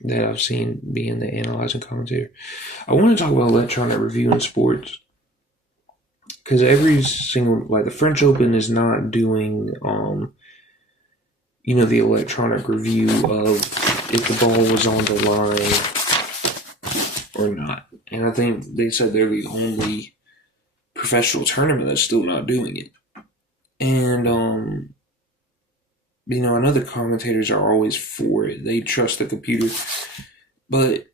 that I've seen being the analyzing commentator. I want to talk about electronic review in sports because every single like the French Open is not doing the electronic review of if the ball was on the line or not. And I think they said they're the only professional tournament that's still not doing it. And I know the commentators are always for it. They trust the computer. But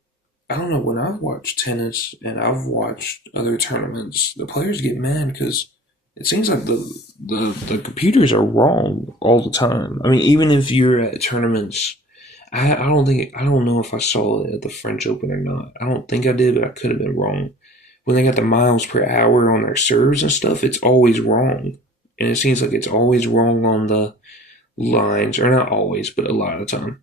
I don't know, when I've watched tennis and I've watched other tournaments, the players get mad because it seems like the computers are wrong all the time. I mean, even if you're at tournaments, I don't know if I saw it at the French Open or not. I don't think I did, but I could have been wrong. When they got the miles per hour on their serves and stuff, it's always wrong. And it seems like it's always wrong on the lines, or not always, but a lot of the time.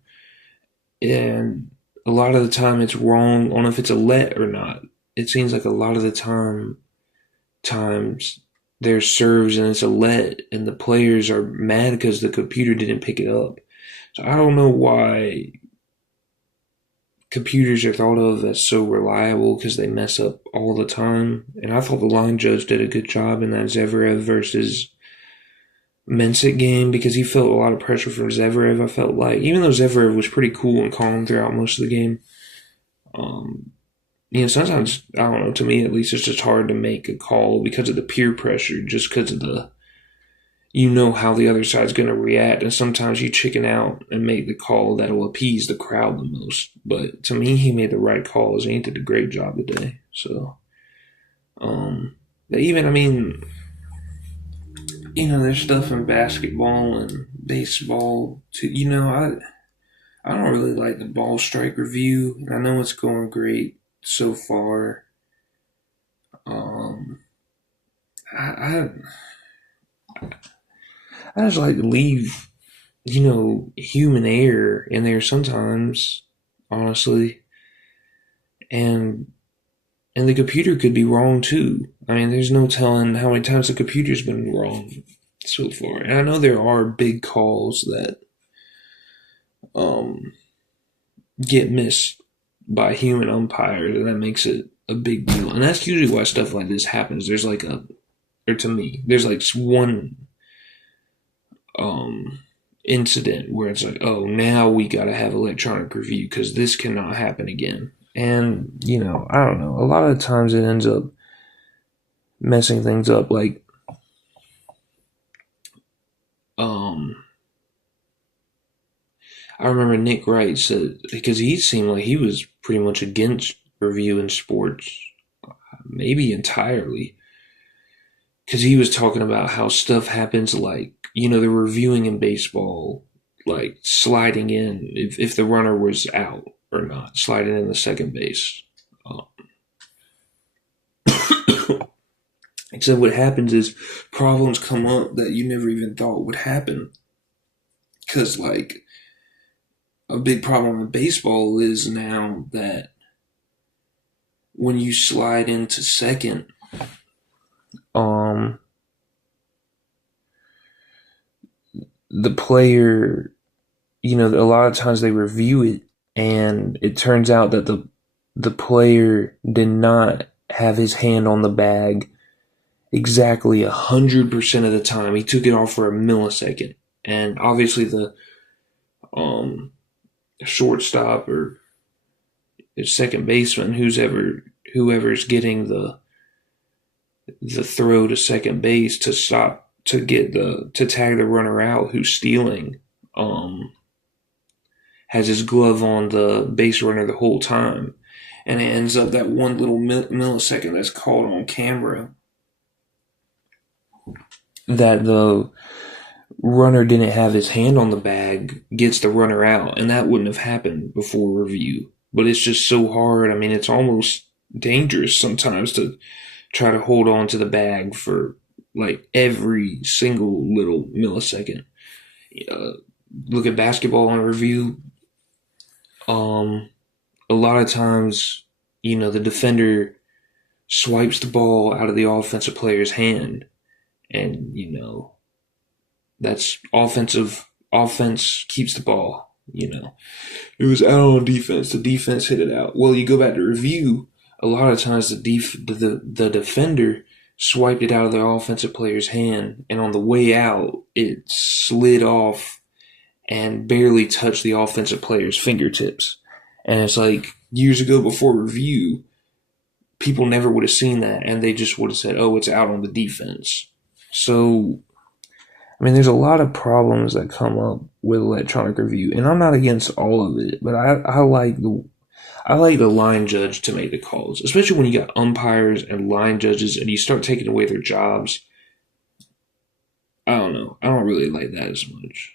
And a lot of the time it's wrong on if it's a let or not. It seems like a lot of the times there's serves and it's a let, and the players are mad because the computer didn't pick it up. So I don't know why computers are thought of as so reliable because they mess up all the time. And I thought the line judge did a good job in that Zverev versus Mensik game because he felt a lot of pressure from Zverev. I felt like, even though Zverev was pretty cool and calm throughout most of the game, sometimes, I don't know, to me at least, it's just hard to make a call because of the peer pressure, just because of how the other side's going to react, and sometimes you chicken out and make the call that'll appease the crowd the most. But to me, he made the right calls, and he did a great job today. So, but even, I mean, there's stuff in basketball and baseball too. I don't really like the ball strike review. I know it's going great so far. I I just like to leave, human error in there sometimes, honestly. And the computer could be wrong too. I mean, there's no telling how many times the computer's been wrong so far. And I know there are big calls that um get missed by human umpires, and that makes it a big deal. And that's usually why stuff like this happens. Or to me, there's like one um incident where it's like, oh, now we got to have electronic review because this cannot happen again. And I don't know. A lot of the times it ends up messing things up. Like, um, I remember Nick Wright said, because he seemed like he was pretty much against review in sports, maybe entirely, because he was talking about how stuff happens, like, they're reviewing in baseball, like sliding in if the runner was out or not, sliding in the second base. Um, Except what happens is problems come up that you never even thought would happen. Because, like, a big problem in baseball is now that when you slide into second, um, the player, a lot of times they review it, and it turns out that the player did not have his hand on the bag exactly 100% of the time. He took it off for a millisecond, and obviously the um shortstop or the second baseman, whoever's getting the throw to second base to stop to tag the runner out who's stealing, um has his glove on the base runner the whole time, and it ends up that one little millisecond that's caught on camera that the runner didn't have his hand on the bag gets the runner out, and that wouldn't have happened before review. But it's just so hard. I mean, it's almost dangerous sometimes to try to hold on to the bag for like every single little millisecond. Uh, Look at basketball on review. Um, a lot of times, the defender swipes the ball out of the offensive player's hand, and that's offense keeps the ball. It was out on defense. The defense hit it out. Well, you go back to review. A lot of times the defender swiped it out of the offensive player's hand, and on the way out, it slid off and barely touched the offensive player's fingertips. And it's like years ago before review, people never would have seen that, and they just would have said, "Oh, it's out on the defense." So, I mean, there's a lot of problems that come up with electronic review, and I'm not against all of it, but I like the line judge to make the calls, especially when you got umpires and line judges, and you start taking away their jobs. I don't know. I don't really like that as much.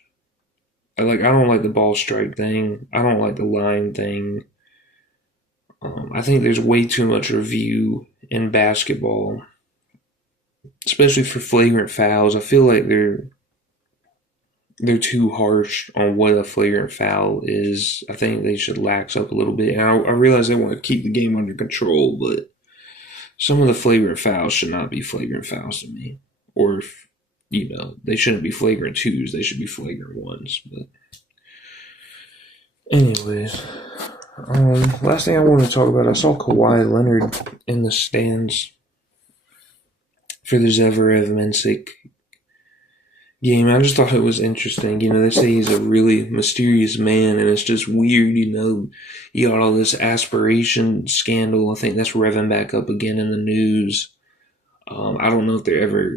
I don't like the ball strike thing. I don't like the line thing. I think there's way too much review in basketball, especially for flagrant fouls. I feel like they're too harsh on what a flagrant foul is. I think they should lax up a little bit. And I realize they want to keep the game under control, but some of the flagrant fouls should not be flagrant fouls to me. Or, they shouldn't be flagrant twos. They should be flagrant ones. But anyways, last thing I want to talk about, I saw Kawhi Leonard in the stands for the Zverev Mensik game. I just thought it was interesting. They say he's a really mysterious man, and it's just weird. You got all this aspiration scandal. I think that's revving back up again in the news. I don't know if they're ever